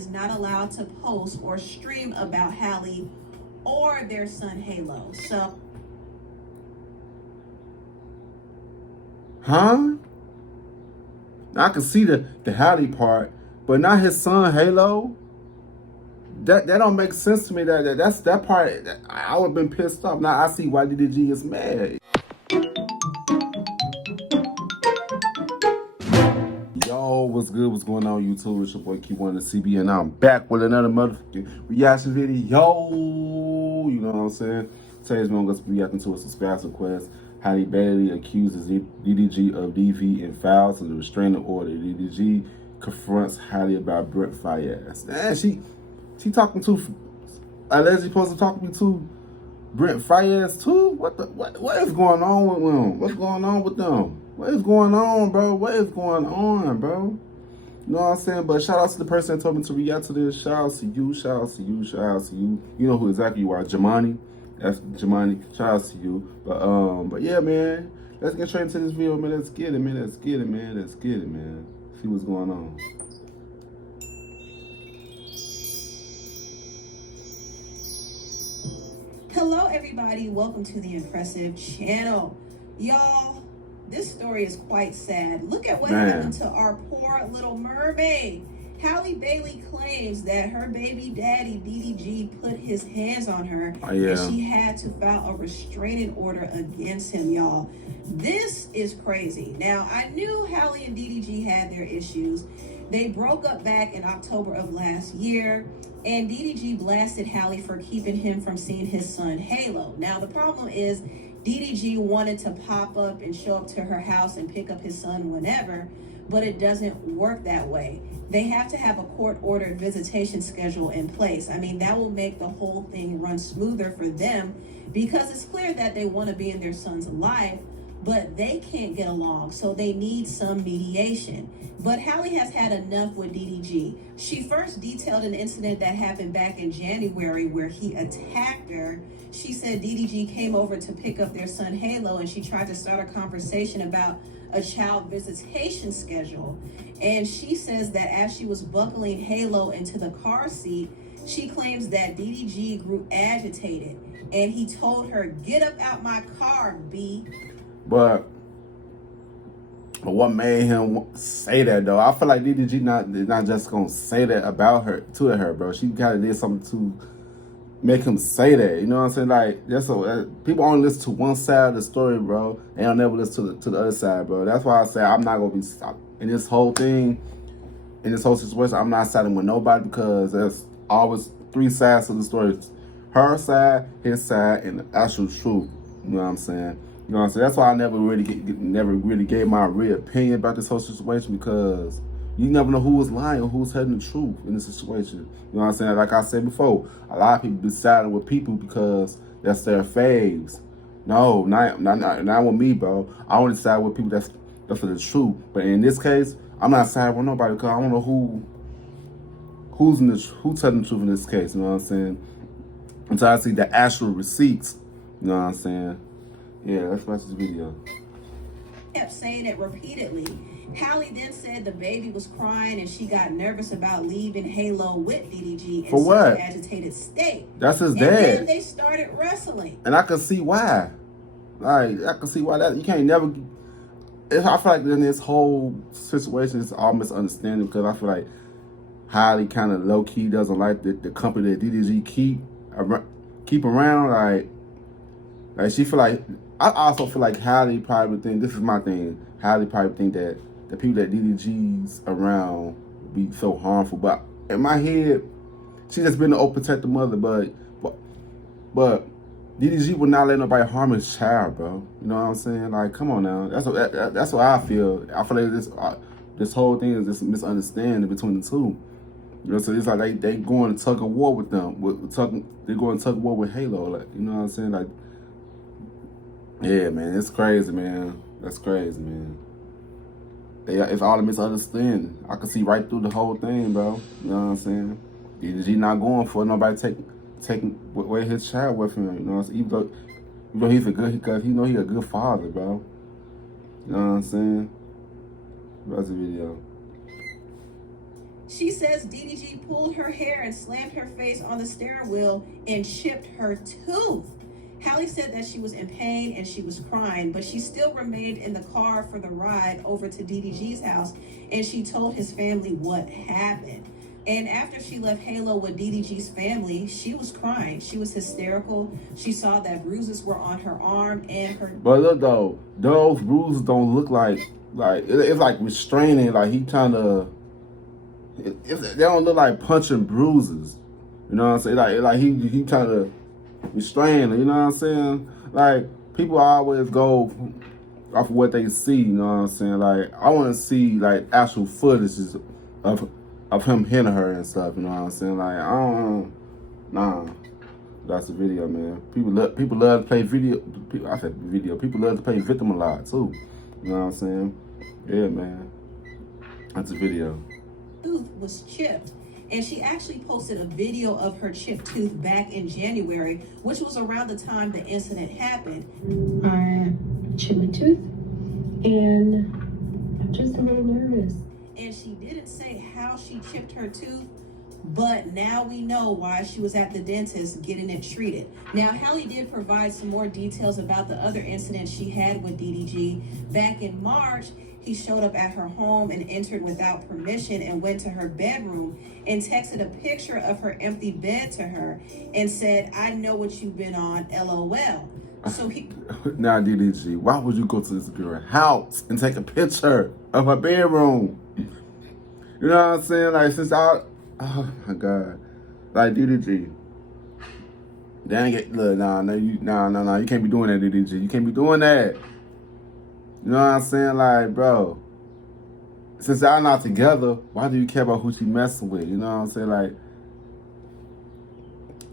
is not allowed to post or stream about Halle or their son Halo. So, huh? I can see the Halle part, but not his son Halo. That don't make sense to me. That's that part. I would have been pissed off. Now I see why DDG is mad. Yo, what's good? What's going on, YouTube? It's your boy Kewonis CB, and I'm back with another motherfucking reaction video. You know what I'm saying? Today's we're gonna be reacting to a subscribe request. Halle Bailey accuses DDG of DV and files in the restraining order. DDG confronts Halle about Brent Faiyaz. Man, she talking to allegedly supposed to talk to me to Brent Faiyaz too? What is going on with them? What's going on with them? What is going on, bro? What is going on, bro? You know what I'm saying? But shout out to the person that told me to react to this. Shout out to you, shout out to you, shout out to you. You know who exactly you are, Jamani. That's Jamani. Shout out to you. But yeah, man. Let's get straight into this video, man. Let's get it, man. Let's get it, man. Let's get it, man. See what's going on. hello everybody, welcome to the Impressive channel. Y'all, this story is quite sad. Look at what happened to our poor little mermaid. Halle Bailey claims that her baby daddy DDG put his hands on her and she had to file a restraining order against him, y'all. This is crazy. Now, I knew Halle and DDG had their issues. They broke up back in October of last year, and DDG blasted Halle for keeping him from seeing his son Halo. Now, the problem is DDG wanted to pop up and show up to her house and pick up his son whenever, but it doesn't work that way. They have to have a court-ordered visitation schedule in place. I mean, that will make the whole thing run smoother for them because it's clear that they want to be in their son's life, but they can't get along, so they need some mediation. But Halle has had enough with DDG. She first detailed an incident that happened back in January where he attacked her. She said DDG came over to pick up their son Halo, and she tried to start a conversation about a child visitation schedule. And she says that as she was buckling Halo into the car seat, she claims that DDG grew agitated, and he told her, "Get up out my car, B." But what made him say that, though? I feel like DDG not just gonna say that about her to her, bro. She kind of did something to make him say that. You know what I'm saying? Like, people only listen to one side of the story, bro. They don't never listen to the other side, bro. That's why I say I'm not gonna be in this whole thing, in this whole situation. I'm not siding with nobody because there's always three sides to the story: her side, his side, and the actual truth. You know what I'm saying? You know what I'm saying? That's why I never really gave my real opinion about this whole situation, because you never know who was lying or who's telling the truth in this situation. You know what I'm saying? Like I said before, a lot of people be siding with people because that's their faves. No, not with me, bro. I only side with people that's for the truth. But in this case, I'm not siding with nobody because I don't know who's telling the truth in this case. You know what I'm saying? Until I see the actual receipts. You know what I'm saying? Yeah, let's watch this video. Kept saying it repeatedly. Halle then said the baby was crying and she got nervous about leaving Halo with DDG in such an agitated state. That's his dad. And then they started wrestling. And I can see why. Like, I can see why that you can't never. I feel like in this whole situation, it's all misunderstanding because I feel like Halle kind of low key doesn't like the company that DDG keep around. Like she feel like. I also feel like Halle probably think, this is my thing, Halle probably think that the people that DDG's around be so harmful. But in my head, she just been an open protective mother, but DDG would not let nobody harm his child, bro. You know what I'm saying? Like, come on now. That's what I feel. I feel like this whole thing is just a misunderstanding between the two. You know, so it's like they going to tug of war with them. They're going to tug of war with Halo. Like, you know what I'm saying? Like, yeah, man, it's crazy, man. That's crazy, man. It's all a misunderstanding. I can see right through the whole thing, bro. You know what I'm saying? DDG not going for nobody taking away his child with him. You know what I'm saying? Even though he's because he know he a good father, bro. You know what I'm saying? That's the video. She says DDG pulled her hair and slammed her face on the steering wheel and chipped her tooth. Halle said that she was in pain and she was crying, but she still remained in the car for the ride over to DDG's house, and she told his family what happened. And after she left Halo with DDG's family, she was crying. She was hysterical. She saw that bruises were on her arm and her... But look though, those bruises don't look like it's like restraining, like he kind of... They don't look like punching bruises. You know what I'm saying? Like he kind of restraining, you know what I'm saying? Like, people always go off of what they see, you know what I'm saying? Like, I want to see, like, actual footages of him hitting her and stuff, you know what I'm saying? Like, I don't, nah. That's the video, man. People love to play video. People love to play victim a lot, too. You know what I'm saying? Yeah, man. That's a video. Tooth was chipped, and she actually posted a video of her chipped tooth back in January, which was around the time the incident happened. I chipped my tooth, and I'm just a little nervous. And she didn't say how she chipped her tooth, but now we know why she was at the dentist getting it treated. Now, Halle did provide some more details about the other incident she had with DDG. Back in March, he showed up at her home and entered without permission and went to her bedroom and texted a picture of her empty bed to her and said, "I know what you've been on, LOL." So he... Now, DDG, why would you go to this girl's house and take a picture of her bedroom? You know what I'm saying? Like, since I... Oh, my God. Like, DDG. Dang it. Look, no, you can't be doing that, DDG. You can't be doing that. You know what I'm saying? Like, bro, since y'all not together, why do you care about who she messing with? You know what I'm saying? Like,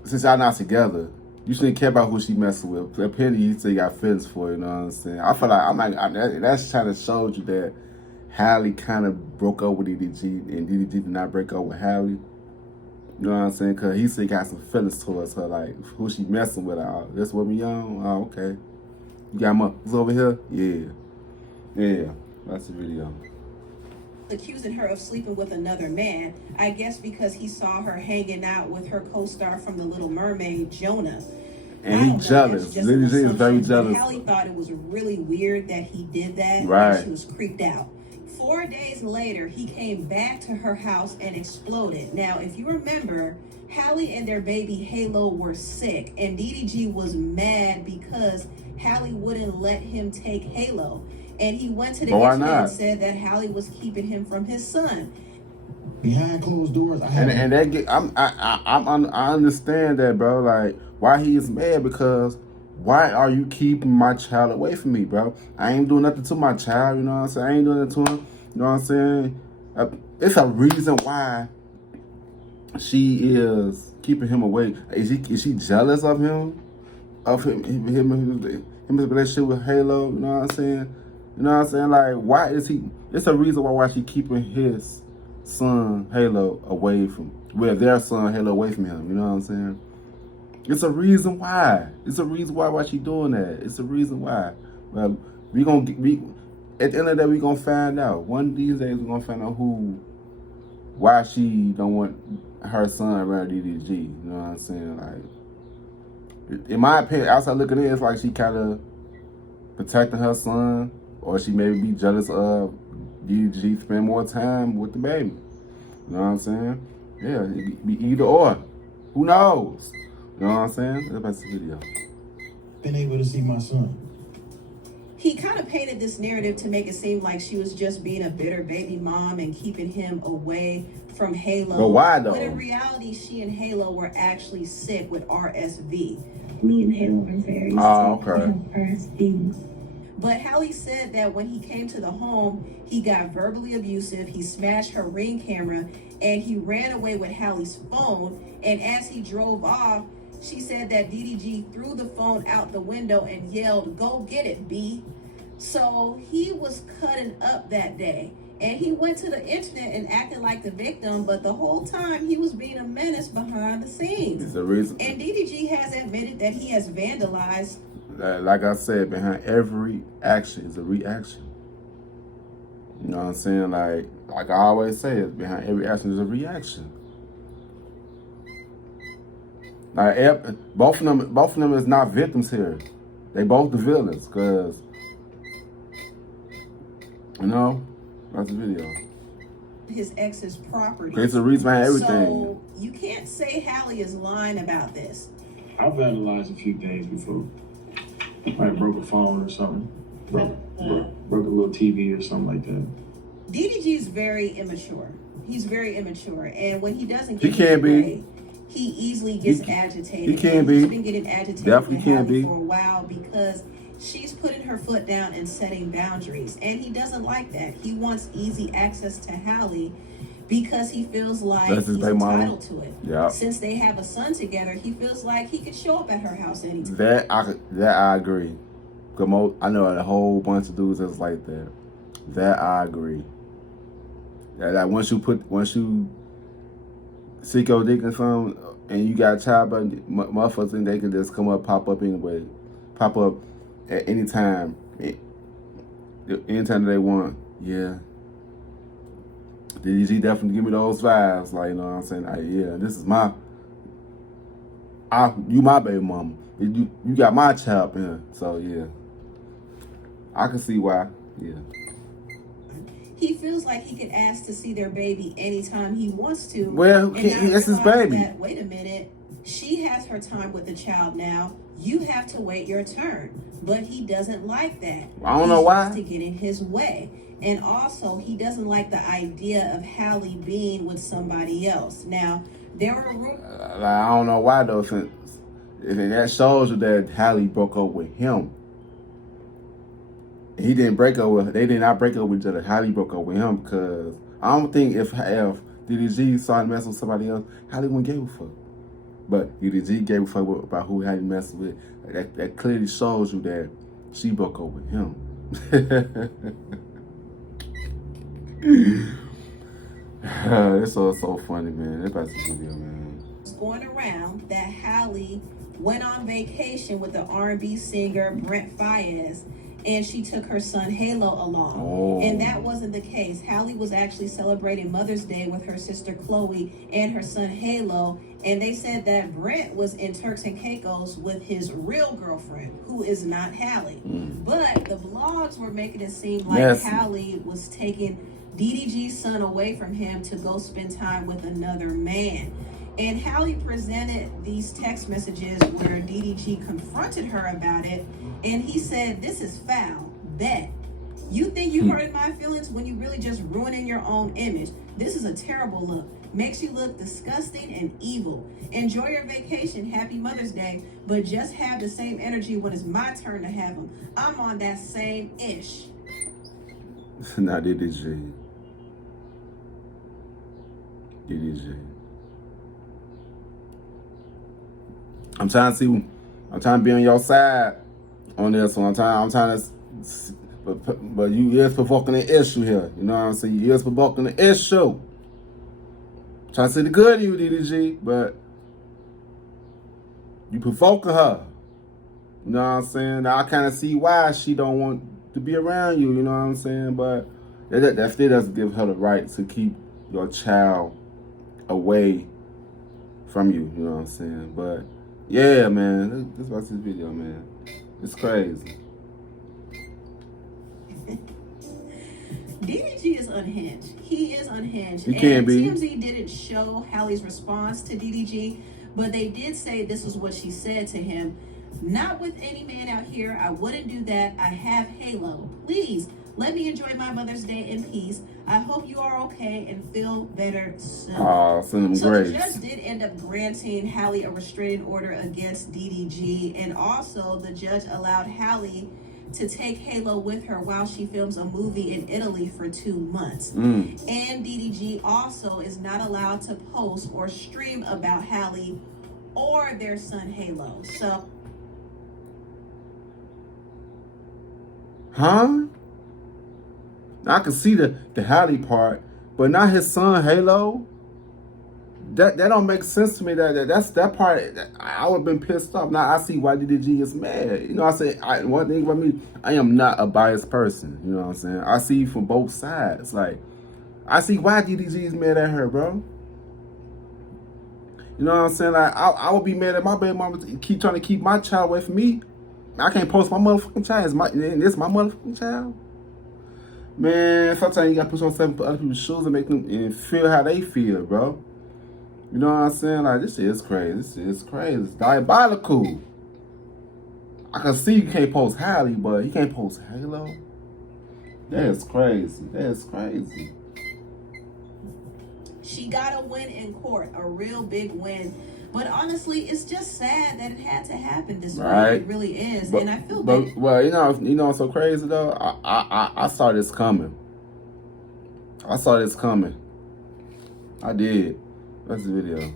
since y'all not together, you shouldn't care about who she messing with. Apparently, you still got feelings for her, you know what I'm saying? I feel like that's trying to show you that Halle kind of broke up with DDG, and DDG did not break up with Halle. You know what I'm saying? Because he still got some feelings towards her, like, who she messing with. Oh, this what me on? Oh, okay. You got muffins over here? Yeah. Yeah, that's the video. Accusing her of sleeping with another man, I guess because he saw her hanging out with her co-star from The Little Mermaid, Jonah. And he's jealous. Lily G is very jealous. Halle thought it was really weird that he did that. Right. And she was creeped out. 4 days later, he came back to her house and exploded. Now, if you remember, Halle and their baby Halo were sick, and DDG was mad because Halle wouldn't let him take Halo. And he went to the internet and said that Halle was keeping him from his son. Behind closed doors, I understand that, bro. Like, why he is mad? Because why are you keeping my child away from me, bro? I ain't doing nothing to my child. You know what I'm saying? I ain't doing nothing to him. You know what I'm saying? It's a reason why she is keeping him away. Is she jealous of him? Of him his relationship with Halo? You know what I'm saying? You know what I'm saying? Like, why is he... It's a reason why she keeping his son, Halo, away from... Well, their son, Halo, away from him. You know what I'm saying? It's a reason why. It's a reason why she doing that. It's a reason why. Well, at the end of the day, we gonna find out. One of these days, we're gonna find out why she don't want her son around DDG. You know what I'm saying? Like, in my opinion, outside looking in, it's like she kind of protecting her son. Or she may be jealous of DDG spend more time with the baby. You know what I'm saying? Yeah, it be either or. Who knows? You know what I'm saying? That's the video. Been able to see my son. He kind of painted this narrative to make it seem like she was just being a bitter baby mom and keeping him away from Halo. But why though? But in reality, she and Halo were actually sick with RSV. Me and Halo were very sick. Okay. RSV. But Halle said that when he came to the home, he got verbally abusive, he smashed her Ring camera, and he ran away with Halle's phone. And as he drove off, she said that DDG threw the phone out the window and yelled, "Go get it, B." So he was cutting up that day. And he went to the internet and acted like the victim, but the whole time he was being a menace behind the scenes. It's the reason. And DDG has admitted that he has vandalized. Like I said, behind every action is a reaction. You know what I'm saying? Like, like I always say, behind every action is a reaction. Like both of them is not victims here. They both the villains, cause you know that's the video. His ex's property. It's a reason behind everything. So you can't say Halle is lying about this. I've vandalized a few things before. Like broke a phone or something. Broke a little TV or something like that. DDG is very immature. He's very immature, and when he doesn't get He can be. way, he easily gets agitated. He can be. He's been getting agitated Definitely can be. for a while because she's putting her foot down and setting boundaries, and he doesn't like that. He wants easy access to Halle because he feels like he's entitled to it. Yeah. Since they have a son together, he feels like he could show up at her house anytime. That I agree. Cause I know a whole bunch of dudes that's like that. That I agree. Like once you seek your dick and something, and you got a child, but motherfuckers think they can just come up, pop up anyway, pop up at any time, anytime they want. Yeah. DDG definitely give me those vibes, like, you know what I'm saying? Like, yeah, this is you my baby mama. You got my child here, so yeah. I can see why, yeah. He feels like he can ask to see their baby anytime he wants to. Well, it's his baby. That, wait a minute, she has her time with the child now. You have to wait your turn. But he doesn't like that. I don't know why. To get in his way. And also, he doesn't like the idea of Halle being with somebody else. Now, there were rumors. I don't know why though. Since that shows you that Halle broke up with him. He didn't break up with. They did not break up with each other. Halle broke up with him because I don't think if DDG saw him mess with somebody else, Halle wouldn't give a fuck. But DDG gave a fuck about who Halle messed with. That clearly shows you that she broke up with him. It's so funny, man. That's the video, man. It's going around that Halle went on vacation with the R&B singer Brent Faiyaz, and she took her son Halo along. Oh. And that wasn't the case. Halle was actually celebrating Mother's Day with her sister Chloe and her son Halo, and they said that Brent was in Turks and Caicos with his real girlfriend, who is not Halle. But the blogs were making it seem like Halle was taking DDG's son away from him to go spend time with another man. And Halle presented these text messages where DDG confronted her about it, and he said, "This is foul. Bet. You think you hurting my feelings when you really just ruining your own image. This is a terrible look. Makes you look disgusting and evil. Enjoy your vacation. Happy Mother's Day. But just have the same energy when it's my turn to have them. I'm on that same ish." Not DDG. DDG. I'm trying to be on your side on this one. I'm trying to, but you is provoking an issue here. You know what I'm saying? You is provoking an issue. Trying to see the good in you, DDG, but you provoking her. You know what I'm saying? Now I kind of see why she don't want to be around you. You know what I'm saying? But that still doesn't give her the right to keep your child away from you. You know what I'm saying? But yeah, man, let's watch this video, man. It's crazy. DDG is unhinged. He is unhinged. He can be. TMZ didn't show Halle's response to DDG, but they did say this is what she said to him. "Not with any man out here. I wouldn't do that. I have Halo. Please, let me enjoy my Mother's Day in peace. I hope you are okay and feel better soon." Send them So grace. the judge did end up granting Halle a restraining order against DDG, and also the judge allowed Halle to take Halo with her while she films a movie in Italy for 2 months. And DDG also is not allowed to post or stream about Halle or their son Halo. So, Huh? I can see the Halle part, but not his son Halo. That don't make sense to me. That part I would have been pissed off. Now I see why DDG is mad. You know, one thing about me, I am not a biased person. You know what I'm saying? I see from both sides. Like I see why DDG is mad at her, bro. You know what I'm saying? Like, I would be mad at my baby mama keep trying to keep my child away from me. I can't post my motherfucking child. This my motherfucking child. Man, sometimes you gotta put yourself in other people's shoes and make them and feel how they feel, bro. You know what I'm saying? Like, this shit is crazy. This shit is crazy. It's diabolical. I can see you can't post Halle, but you can't post Halo. That is crazy. That is crazy. She got a win in court, a real big win. But honestly, it's just sad that it had to happen this way. It really is. And I feel bad. Well, you know what's so crazy though? I saw this coming. I did. That's the video.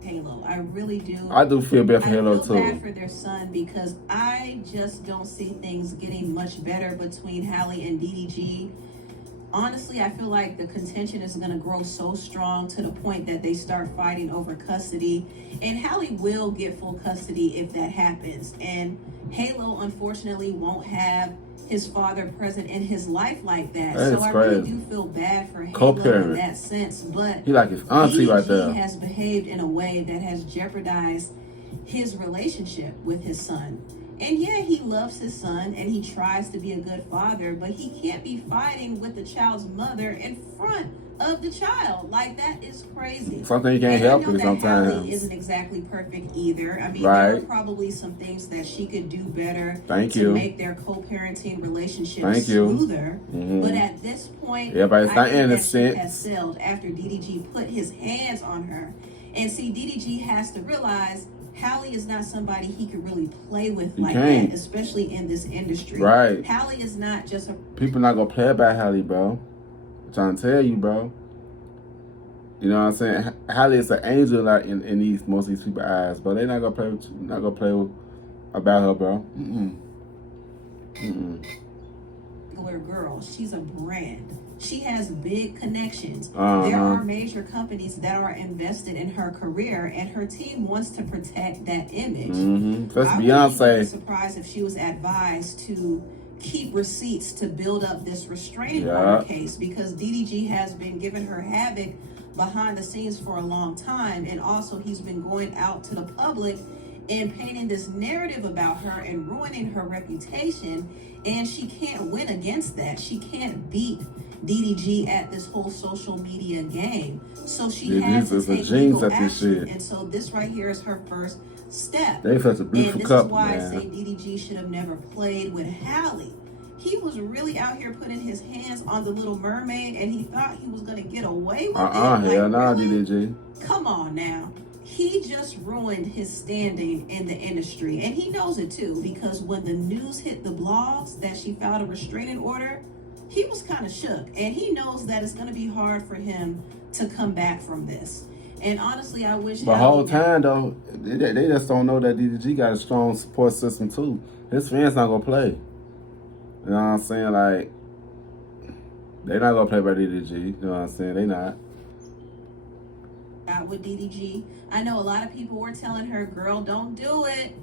Halo, I really do. I do feel bad for Halo too. I feel bad for their son because I just don't see things getting much better between Halle and DDG. Honestly, I feel like the contention is going to grow so strong to the point that they start fighting over custody. And Halle will get full custody if that happens. And Halo, unfortunately, won't have his father present in his life like that. So I really do feel bad for Halo in that sense. But he like his auntie right there. He has behaved in a way that has jeopardized his relationship with his son. And yeah, he loves his son and he tries to be a good father, but he can't be fighting with the child's mother in front of the child. Like, that is crazy. Something you can't help it sometimes. Halle isn't exactly perfect either. I mean, there are probably some things that she could do better to make their co-parenting relationship smoother. But at this point, everybody's not innocent. That has sailed after DDG put his hands on her. And see, DDG has to realize Halle is not somebody he could really play with like that, especially in this industry. Right. Halle is not just a... People not gonna play about Halle, bro. I'm trying to tell you, bro. You know what I'm saying? Halle is an angel like in these most of these people's eyes, but they not gonna play about her, bro. Girl, she's a brand. She has big connections. There are major companies that are invested in her career, and her team wants to protect that image. That's I Beyonce. would be surprised if she was advised to keep receipts to build up this restraining order case, because DDG has been giving her havoc behind the scenes for a long time, and also he's been going out to the public and painting this narrative about her and ruining her reputation, and she can't win against that. She can't beat DDG at this whole social media game. So she has to take legal action. And so this right here is her first step. They such a beautiful couple, and this is why I say DDG should have never played with Halle. He was really out here putting his hands on the Little Mermaid, and he thought he was going to get away with it. Hell nah, really? DDG. Come on now. He just ruined his standing in the industry, and he knows it too, because when the news hit the blogs that she filed a restraining order, he was kind of shook, and he knows that it's going to be hard for him to come back from this. And honestly, I wish... But the whole time, though, they just don't know that DDG got a strong support system, too. His fans not going to play. You know what I'm saying? Like, they not going to play by DDG. You know what I'm saying? They not. Out with DDG. I know a lot of people were telling her, girl, don't do it.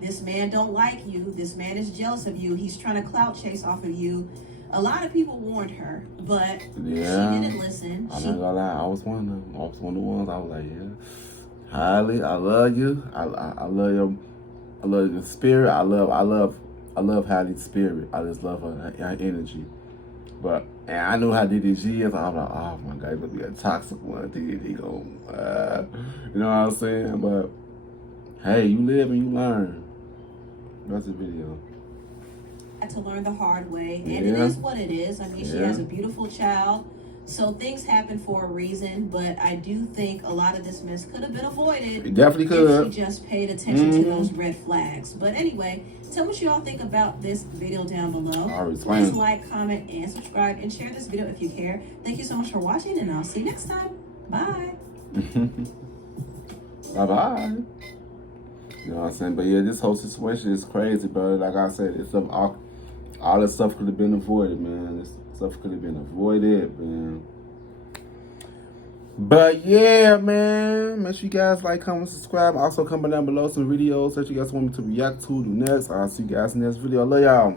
This man don't like you. This man is jealous of you. He's trying to clout chase off of you. A lot of people warned her, but she didn't listen. I'm not gonna lie, I was one of them. I was one of the ones. I was like, yeah, Halle, I love you. I love your spirit. I love Halle's spirit. I just love her energy. But and I knew how DDG is. I was like, oh my God, he's gonna be a toxic one. DDG gonna, you know what I'm saying? But hey, you live and you learn. That's the video. To learn the hard way, and it is what it is. I mean, she has a beautiful child, so things happen for a reason, but I do think a lot of this mess could have been avoided. It definitely could if she just paid attention to those red flags. But anyway, tell me what you all think about this video down below. Please like, comment, and subscribe, and share this video if you care. Thank you so much for watching, and I'll see you next time. Bye. Bye-bye. You know what I'm saying? But yeah, this whole situation is crazy, bro. Like I said, it's all this stuff could have been avoided, man. This stuff could have been avoided, man. But yeah, man. Make sure you guys like, comment, subscribe. Also, comment down below some videos that you guys want me to react to, do next. I'll see you guys in the next video. I love y'all.